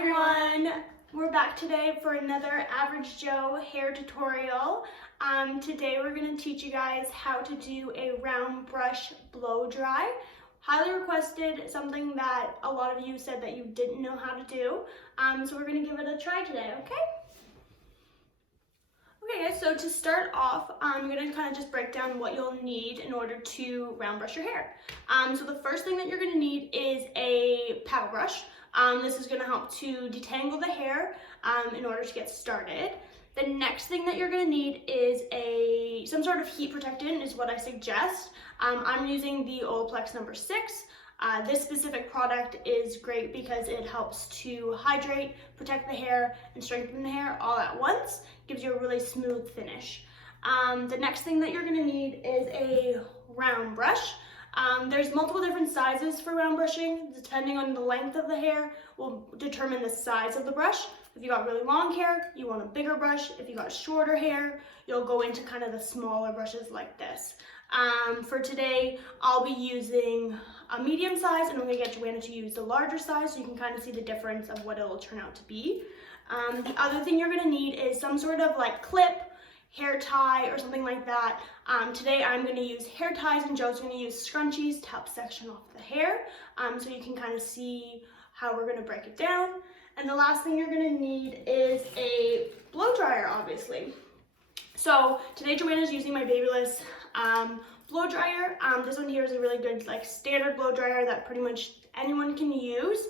everyone, we're back today for another Average Joe hair tutorial. Today we're going to teach you guys how to do a round brush blow dry. Highly requested, something that a lot of you said that you didn't know how to do. So we're going to give it a try today, okay? Okay guys, so to start off, I'm going to kind of just break down what you'll need in order to round brush your hair. So the first thing that you're going to need is a paddle brush. This is going to help to detangle the hair in order to get started. The next thing that you're going to need is some sort of heat protectant is what I suggest. I'm using the Olaplex number 6. This specific product is great because it helps to hydrate, protect the hair, and strengthen the hair all at once. Gives you a really smooth finish. The next thing that you're going to need is a round brush. There's multiple different sizes for round brushing. Depending on the length of the hair will determine the size of the brush. If you got really long hair, you want a bigger brush. If you got shorter hair, you'll go into kind of the smaller brushes like this. For today, I'll be using a medium size, and I'm going to get Joanna to use the larger size so you can kind of see the difference of what it'll turn out to be. The other thing you're going to need is some sort of like clip, hair tie, or something like that. Today I'm going to use hair ties and Joe's going to use scrunchies to help section off the hair, so you can kind of see how we're going to break it down. And the last thing you're going to need is a blow dryer, obviously. So today Joanna's using my Babyless blow dryer. This one here is a really good like standard blow dryer that pretty much anyone can use.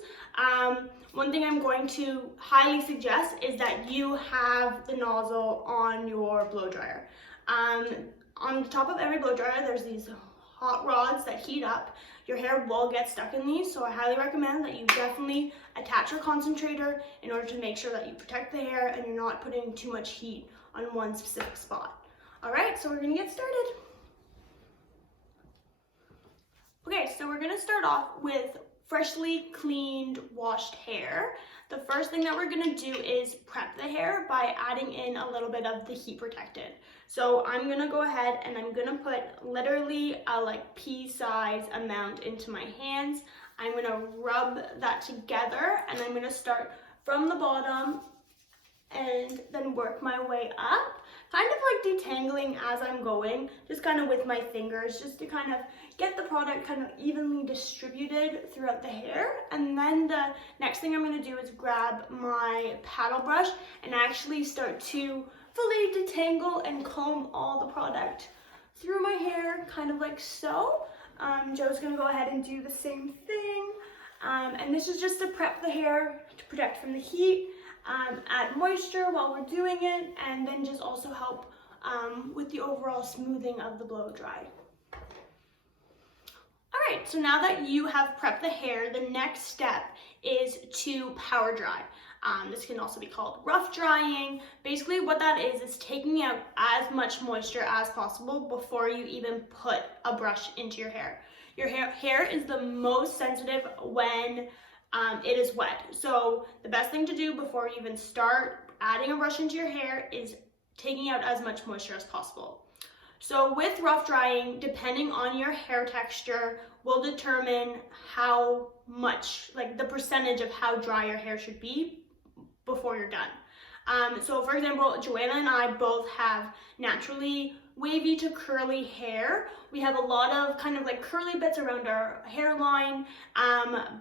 One thing I'm going to highly suggest is that you have the nozzle on your blow dryer. On the top of every blow dryer, there's these hot rods that heat up. Your hair will get stuck in these, so I highly recommend that you definitely attach your concentrator in order to make sure that you protect the hair and you're not putting too much heat on one specific spot. All right, so we're gonna get started. Okay, so we're gonna start off with freshly cleaned, washed hair. The first thing that we're gonna do is prep the hair by adding in a little bit of the heat protectant. So I'm gonna go ahead and I'm gonna put literally a like pea-size amount into my hands. I'm gonna rub that together and I'm gonna start from the bottom and then work my way up, kind of like detangling as I'm going, just kind of with my fingers, just to kind of get the product kind of evenly distributed throughout the hair. And then the next thing I'm going to do is grab my paddle brush and actually start to fully detangle and comb all the product through my hair, kind of like so. Joe's going to go ahead and do the same thing. And this is just to prep the hair to protect from the heat, add moisture while we're doing it, and then just also help with the overall smoothing of the blow dry. Alright, so now that you have prepped the hair, the next step is to power dry. This can also be called rough drying. Basically what that is taking out as much moisture as possible before you even put a brush into your hair. Your hair is the most sensitive when it is wet. So the best thing to do before you even start adding a brush into your hair is taking out as much moisture as possible. So with rough drying, depending on your hair texture, will determine how much, like the percentage of how dry your hair should be before you're done. So for example, Joanna and I both have naturally wavy to curly hair. We have a lot of kind of like curly bits around our hairline,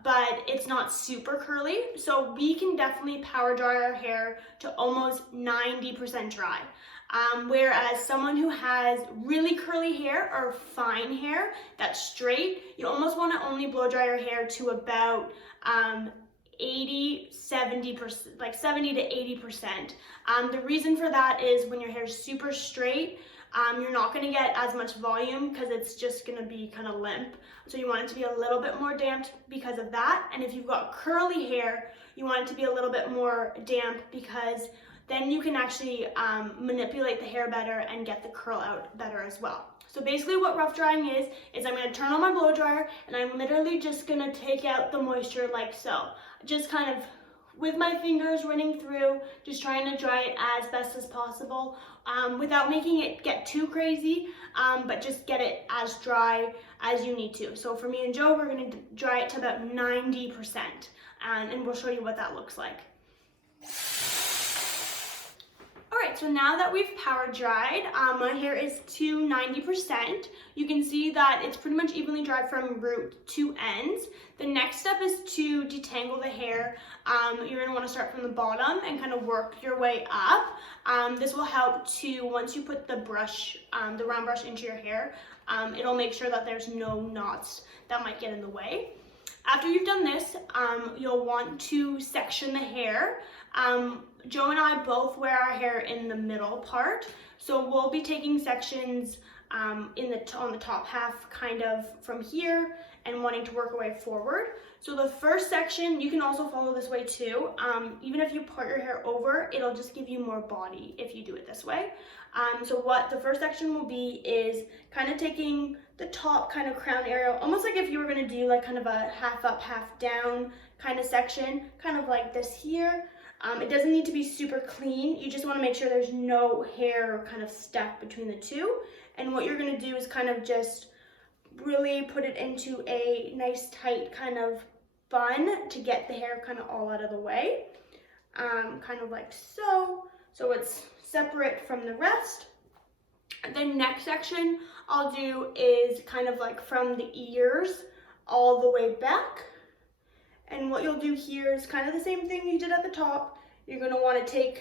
but it's not super curly. So we can definitely power dry our hair to almost 90% dry. Whereas someone who has really curly hair or fine hair that's straight, you almost want to only blow dry your hair to about 70%, like 70 to 80%. The reason for that is when your hair is super straight, you're not going to get as much volume because it's just going to be kind of limp. So you want it to be a little bit more damp because of that. And if you've got curly hair, you want it to be a little bit more damp because then you can actually manipulate the hair better and get the curl out better as well. So basically what rough drying is I'm going to turn on my blow dryer and I'm literally just going to take out the moisture like so. Just kind of with my fingers running through, just trying to dry it as best as possible without making it get too crazy, but just get it as dry as you need to. So for me and Joe, we're going to dry it to about 90%. and we'll show you what that looks like. Alright, so now that we've power dried, my hair is to 90%. You can see that it's pretty much evenly dried from root to ends. The next step is to detangle the hair. You're going to want to start from the bottom and kind of work your way up. This will help to, once you put the brush, the round brush into your hair, it'll make sure that there's no knots that might get in the way. After you've done this, you'll want to section the hair. Joe and I both wear our hair in the middle part, so we'll be taking sections on the top half, kind of from here, and wanting to work our way forward. So the first section, you can also follow this way too. Even if you part your hair over, it'll just give you more body if you do it this way. So what the first section will be is kind of taking the top kind of crown area, almost like if you were going to do like kind of a half up, half down kind of section, kind of like this here. It doesn't need to be super clean. You just want to make sure there's no hair kind of stuck between the two. And what you're going to do is kind of just really put it into a nice tight kind of bun to get the hair kind of all out of the way. Kind of like so. So it's separate from the rest. The next section I'll do is kind of like from the ears all the way back. And what you'll do here is kind of the same thing you did at the top. You're going to want to take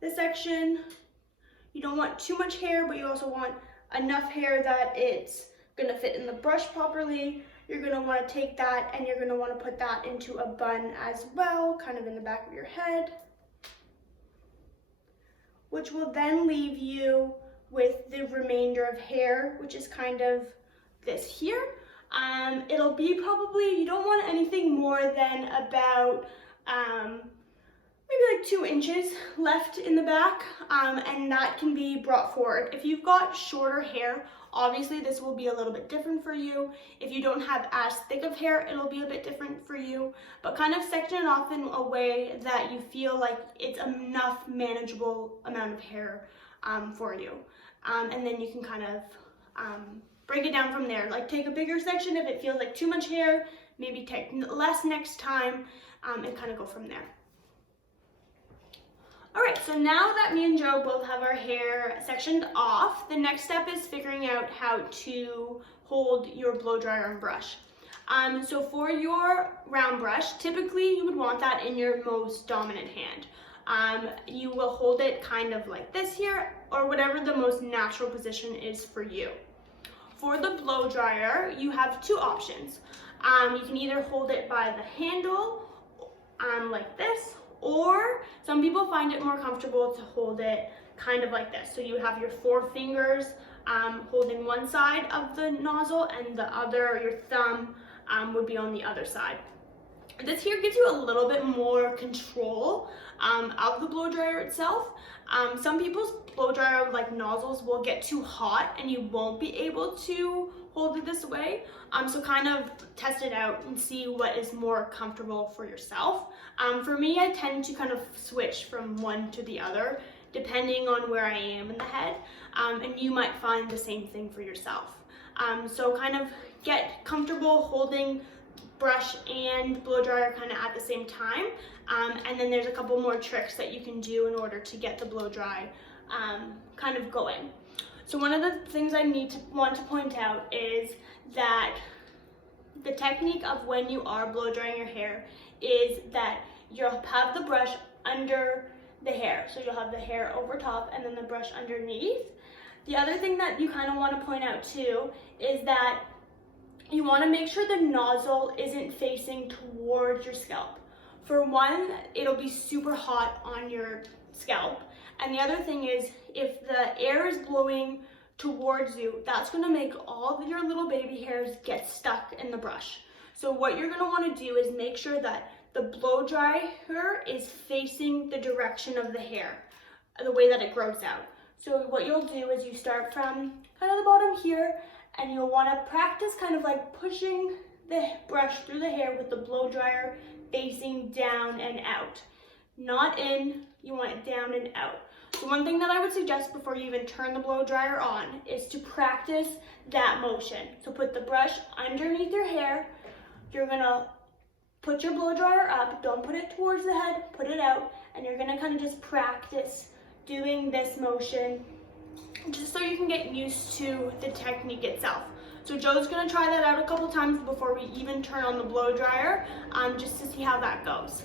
this section. You don't want too much hair, but you also want enough hair that it's going to fit in the brush properly. You're going to want to take that and you're going to want to put that into a bun as well, kind of in the back of your head, which will then leave you with the remainder of hair, which is kind of this here. It'll be probably, you don't want anything more than about maybe like 2 inches left in the back, and that can be brought forward. If you've got shorter hair, obviously this will be a little bit different for you. If you don't have as thick of hair, it'll be a bit different for you, but kind of section it off in a way that you feel like it's enough manageable amount of hair for you. And then you can kind of break it down from there. Like take a bigger section if it feels like too much hair, maybe take less next time, and kind of go from there. Alright, so now that me and Joe both have our hair sectioned off, the next step is figuring out how to hold your blow dryer and brush. So for your round brush, typically you would want that in your most dominant hand. You will hold it kind of like this here, or whatever the most natural position is for you. For the blow dryer, you have 2 options. You can either hold it by the handle, like this, or some people find it more comfortable to hold it kind of like this. So you have your 4 fingers holding one side of the nozzle, and the other, your thumb, would be on the other side. This here gives you a little bit more control of the blow dryer itself. Some people's blow dryer like nozzles will get too hot and you won't be able to hold it this way. So kind of test it out and see what is more comfortable for yourself. For me, I tend to kind of switch from one to the other depending on where I am in the head, and you might find the same thing for yourself. So kind of get comfortable holding brush and blow dryer kind of at the same time, and then there's a couple more tricks that you can do in order to get the blow dry kind of going. So one of the things I want to point out is that the technique of when you are blow drying your hair is that you'll have the brush under the hair. So you'll have the hair over top and then the brush underneath. The other thing that you kind of want to point out too is that you want to make sure the nozzle isn't facing towards your scalp. For one, it'll be super hot on your scalp. And the other thing is, if the air is blowing towards you, that's going to make all of your little baby hairs get stuck in the brush. So what you're going to want to do is make sure that the blow dryer is facing the direction of the hair, the way that it grows out. So what you'll do is you start from kind of the bottom here, and you'll want to practice kind of like pushing the brush through the hair with the blow dryer facing down and out. Not in, you want it down and out. So one thing that I would suggest before you even turn the blow dryer on is to practice that motion. So put the brush underneath your hair. You're gonna put your blow dryer up, don't put it towards the head, put it out, and you're gonna kind of just practice doing this motion just so you can get used to the technique itself. So Joe's gonna try that out a couple times before we even turn on the blow dryer, just to see how that goes.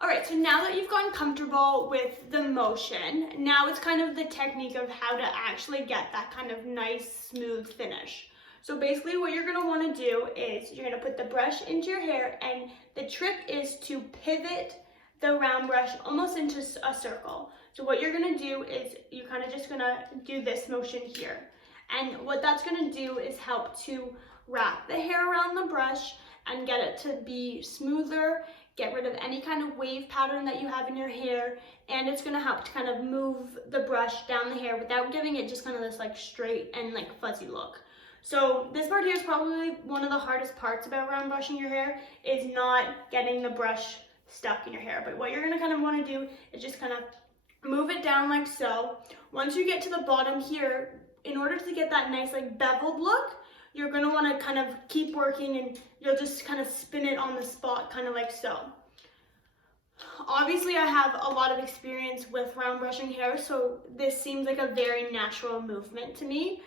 All right, so now that you've gotten comfortable with the motion, now it's kind of the technique of how to actually get that kind of nice, smooth finish. So basically what you're gonna wanna do is you're gonna put the brush into your hair, and the trick is to pivot the round brush almost into a circle. So what you're gonna do is you're kind of just gonna do this motion here. And what that's gonna do is help to wrap the hair around the brush and get it to be smoother, get rid of any kind of wave pattern that you have in your hair, and it's gonna help to kind of move the brush down the hair without giving it just kind of this like straight and like fuzzy look. So this part here is probably one of the hardest parts about round brushing your hair, is not getting the brush stuck in your hair. But what you're gonna kind of wanna do is just kind of move it down like so. Once you get to the bottom here, in order to get that nice like beveled look, you're gonna wanna kind of keep working, and you'll just kind of spin it on the spot, kind of like so. Obviously I have a lot of experience with round brushing hair, so this seems like a very natural movement to me.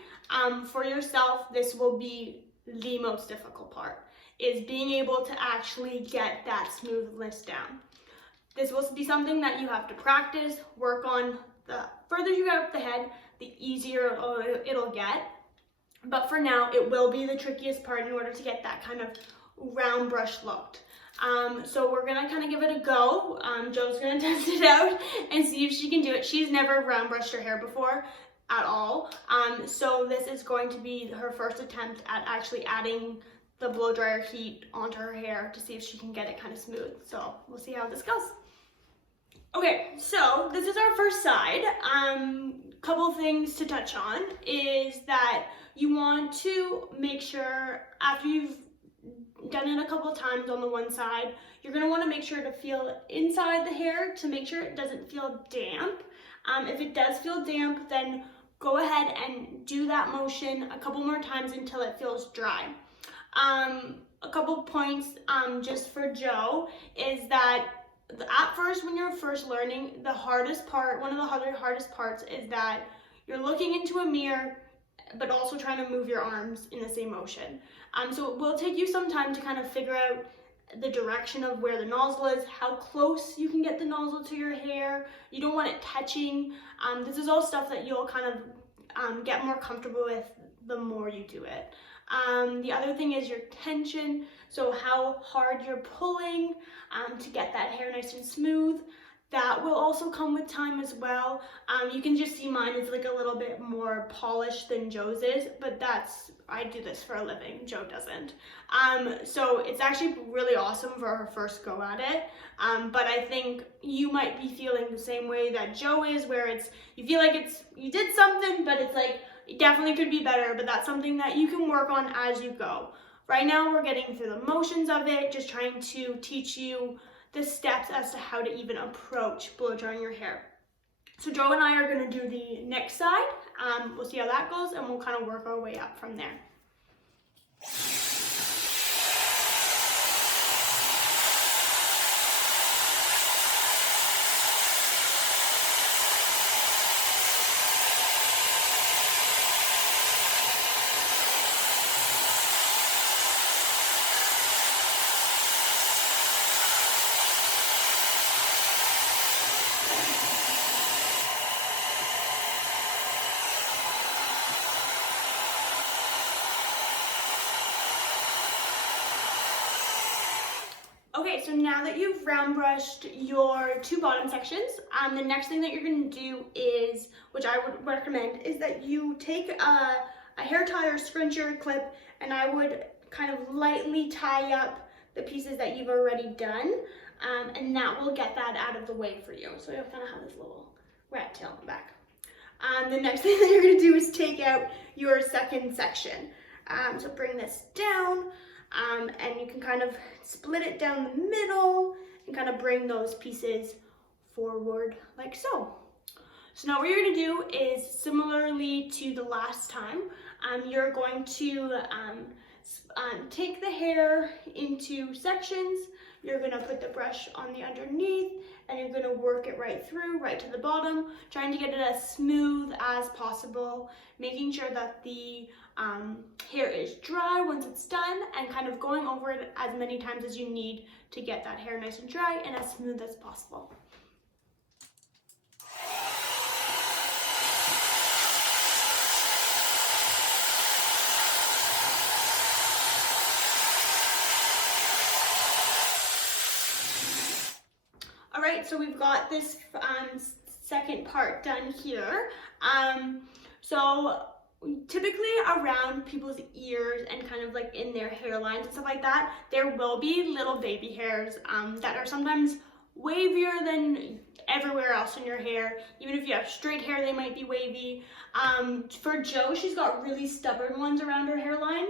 For yourself, this will be the most difficult part, is being able to actually get that smoothness down. This will be something that you have to practice, work on. The further you get up the head, the easier it'll get. But for now, it will be the trickiest part in order to get that kind of round brush look. So we're gonna kind of give it a go. Joe's gonna test it out and see if she can do it. She's never round brushed her hair before at all. So this is going to be her first attempt at actually adding the blow dryer heat onto her hair to see if she can get it kind of smooth. So we'll see how this goes. Okay, so this is our first side. Couple things to touch on is that you want to make sure after you've done it a couple times on the one side, you're gonna wanna make sure to feel inside the hair to make sure it doesn't feel damp. If it does feel damp, then go ahead and do that motion a couple more times until it feels dry. A couple points just for Joe is that at first, when you're first learning, one of the hardest parts is that you're looking into a mirror, but also trying to move your arms in the same motion. So it will take you some time to kind of figure out the direction of where the nozzle is, how close you can get the nozzle to your hair. You don't want it touching. This is all stuff that you'll kind of get more comfortable with the more you do it. The other thing is your tension, so how hard you're pulling to get that hair nice and smooth. That will also come with time as well. You can just see mine is like a little bit more polished than Joe's is, but I do this for a living, Joe doesn't. So it's actually really awesome for her first go at it. But I think you might be feeling the same way that Joe is, where you feel like you did something, but it's like, it definitely could be better, but that's something that you can work on as you go. Right now, we're getting through the motions of it, just trying to teach you the steps as to how to even approach blow drying your hair. So Joe and I are gonna do the next side. We'll see how that goes, and we'll kind of work our way up from there. Okay, so now that you've round brushed your two bottom sections, the next thing that you're going to do is, which I would recommend, is that you take a hair tie or scruncher clip, and I would kind of lightly tie up the pieces that you've already done, and that will get that out of the way for you. So you'll kind of have this little rat tail in the back. The next thing that you're going to do is take out your second section. So bring this down. And you can kind of split it down the middle and kind of bring those pieces forward like so. So now what you're going to do is, similarly to the last time, you're going to take the hair into sections. You're gonna put the brush on the underneath and you're gonna work it right through, right to the bottom, trying to get it as smooth as possible, making sure that the hair is dry once it's done, and kind of going over it as many times as you need to get that hair nice and dry and as smooth as possible. All right, so we've got this second part done here. So typically around people's ears and kind of like in their hairlines and stuff like that, there will be little baby hairs that are sometimes wavier than everywhere else in your hair. Even if you have straight hair, they might be wavy. For Jo, she's got really stubborn ones around her hairline.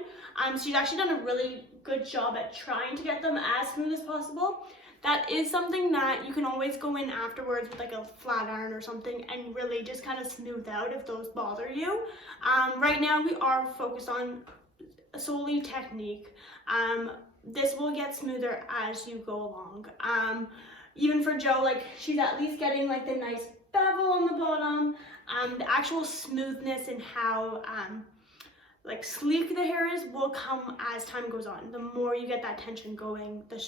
She's actually done a really good job at trying to get them as smooth as possible. That is something that you can always go in afterwards with like a flat iron or something and really just kind of smooth out if those bother you. Right now we are focused on solely technique. This will get smoother as you go along. Even for Jo, like she's at least getting like the nice bevel on the bottom. The actual smoothness and how like sleek the hair is will come as time goes on. The more you get that tension going, the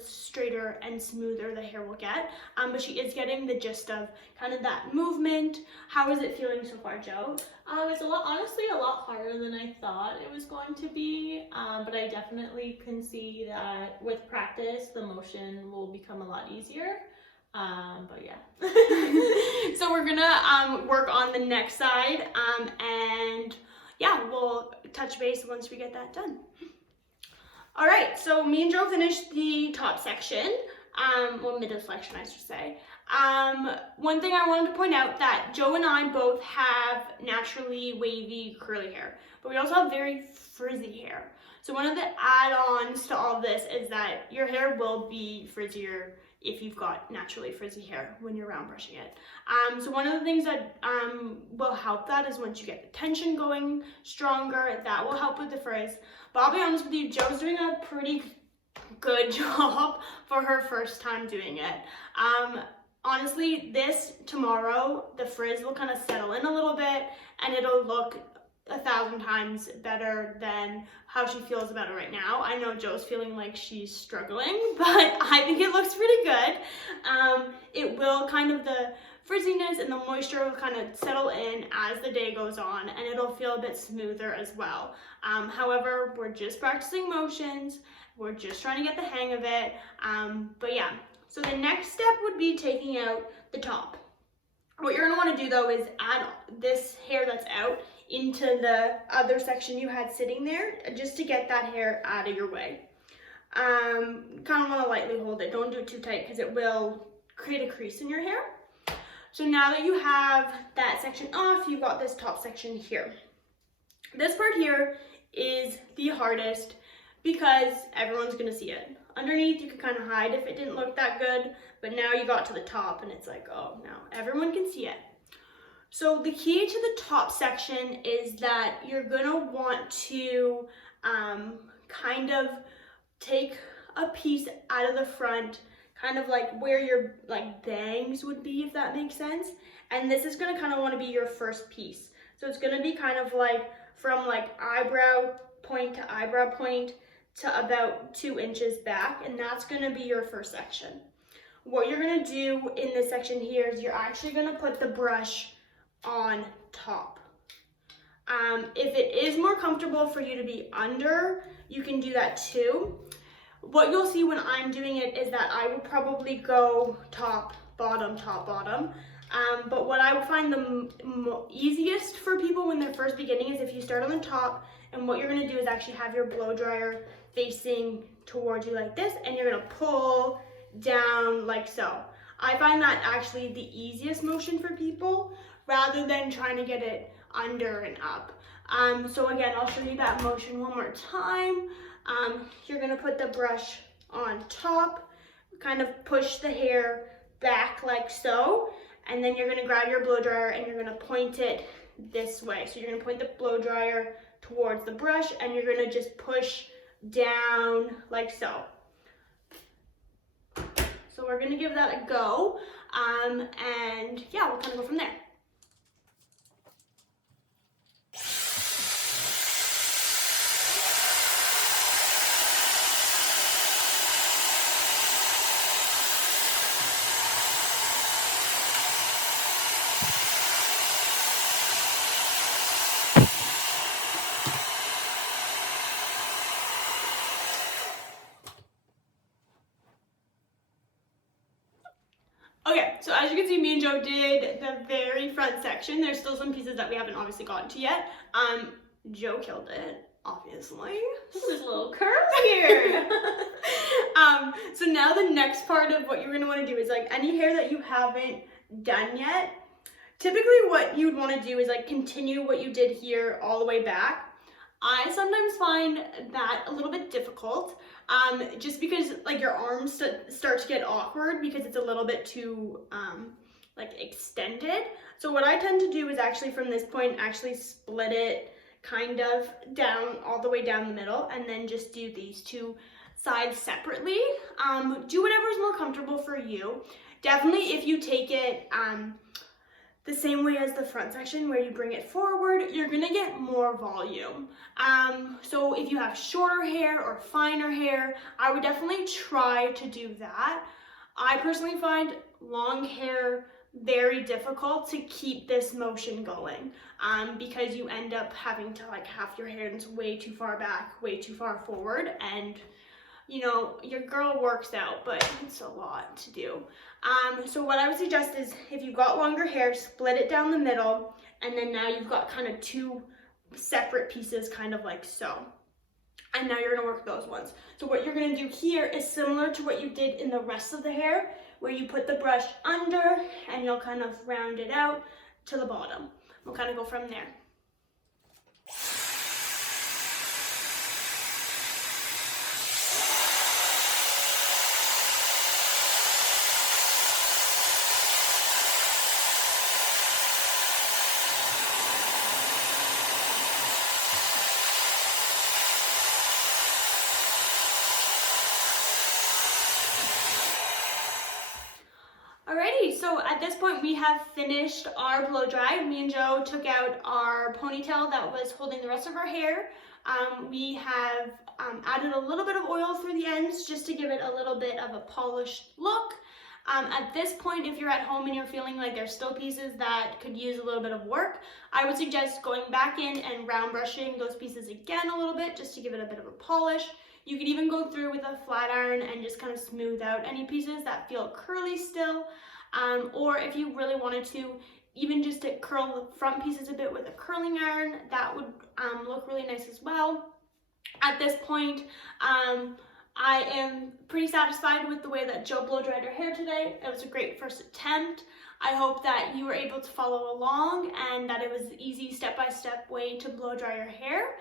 straighter and smoother the hair will get. But she is getting the gist of kind of that movement. How is it feeling so far, Jo? It's honestly a lot harder than I thought it was going to be, but I definitely can see that with practice, the motion will become a lot easier. But yeah. So we're gonna work on the next side, and yeah, we'll touch base once we get that done. All right, so me and Jo finished the top section, well, middle section, I should say. One thing I wanted to point out that Jo and I both have naturally wavy curly hair, but we also have very frizzy hair. So one of the add-ons to all this is that your hair will be frizzier if you've got naturally frizzy hair when you're round brushing it. So one of the things that will help that is once you get the tension going stronger, that will help with the frizz. But I'll be honest with you, Jo's doing a pretty good job for her first time doing it. Honestly, tomorrow, the frizz will kind of settle in a little bit and it'll look 1,000 times better than how she feels about it right now. I know Jo's feeling like she's struggling, but I think it looks pretty good. It will kind of, the frizziness and the moisture will kind of settle in as the day goes on, and it'll feel a bit smoother as well. However, we're just practicing motions. We're just trying to get the hang of it. But yeah, so the next step would be taking out the top. What you're gonna wanna do though is add this hair that's out into the other section you had sitting there, just to get that hair out of your way. Kind of want to lightly hold it. Don't do it too tight because it will create a crease in your hair. So now that you have that section off, you've got this top section here. This part here is the hardest because everyone's going to see it. Underneath you could kind of hide if it didn't look that good, but now you got to the top and it's like, oh, now everyone can see it. So the key to the top section is that you're gonna want to kind of take a piece out of the front, kind of like where your like bangs would be, if that makes sense. And this is gonna kind of want to be your first piece. So it's gonna be kind of like from like eyebrow point to eyebrow point to about 2 inches back, and that's gonna be your first section. What you're gonna do in this section here is you're actually gonna put the brush on top. If it is more comfortable for you to be under, you can do that too. What you'll see when I'm doing it is that I would probably go top, bottom, but what I would find the easiest for people when they're first beginning is if you start on the top, and what you're gonna do is actually have your blow dryer facing towards you like this, and you're gonna pull down like so. I find that actually the easiest motion for people, rather than trying to get it under and up. So again, I'll show you that motion one more time. You're gonna put the brush on top, kind of push the hair back like so, and then you're gonna grab your blow dryer and you're gonna point it this way. So you're gonna point the blow dryer towards the brush, and you're gonna just push down like so. So we're gonna give that a go, and yeah, we'll kind of go from there. Okay, so as you can see, me and Joe did the very front section. There's still some pieces that we haven't obviously gotten to yet. Joe killed it, obviously. There's a little curl here. So now the next part of what you're gonna wanna do is like any hair that you haven't done yet, typically what you would wanna do is like continue what you did here all the way back. I sometimes find that a little bit difficult, just because like your arms start to get awkward because it's a little bit too like extended. So what I tend to do is actually from this point actually split it kind of down all the way down the middle, and then just do these two sides separately. Do whatever is more comfortable for you. Definitely if you take it the same way as the front section where you bring it forward, you're gonna get more volume. So if you have shorter hair or finer hair, I would definitely try to do that. I personally find long hair very difficult to keep this motion going, because you end up having to like have your hands way too far back, way too far forward, and you know, your girl works out, but it's a lot to do. So what I would suggest is if you've got longer hair, split it down the middle, and then now you've got kind of two separate pieces, kind of like so. And now you're gonna work those ones. So what you're gonna do here is similar to what you did in the rest of the hair, where you put the brush under and you'll kind of round it out to the bottom. We'll kind of go from there. Alrighty, so at this point we have finished our blow dry. Me and Joe took out our ponytail that was holding the rest of our hair. We have added a little bit of oil through the ends just to give it a little bit of a polished look. At this point, if you're at home and you're feeling like there's still pieces that could use a little bit of work, I would suggest going back in and round brushing those pieces again a little bit just to give it a bit of a polish. You could even go through with a flat iron and just kind of smooth out any pieces that feel curly still. Or if you really wanted to, even just to curl the front pieces a bit with a curling iron, that would look really nice as well. At this point, I am pretty satisfied with the way that Joe blow dried her hair today. It was a great first attempt. I hope that you were able to follow along and that it was an easy step-by-step way to blow dry your hair.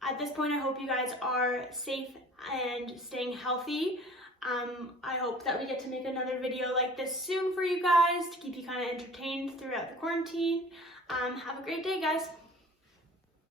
At this point, I hope you guys are safe and staying healthy. I hope that we get to make another video like this soon for you guys to keep you kind of entertained throughout the quarantine. Have a great day, guys.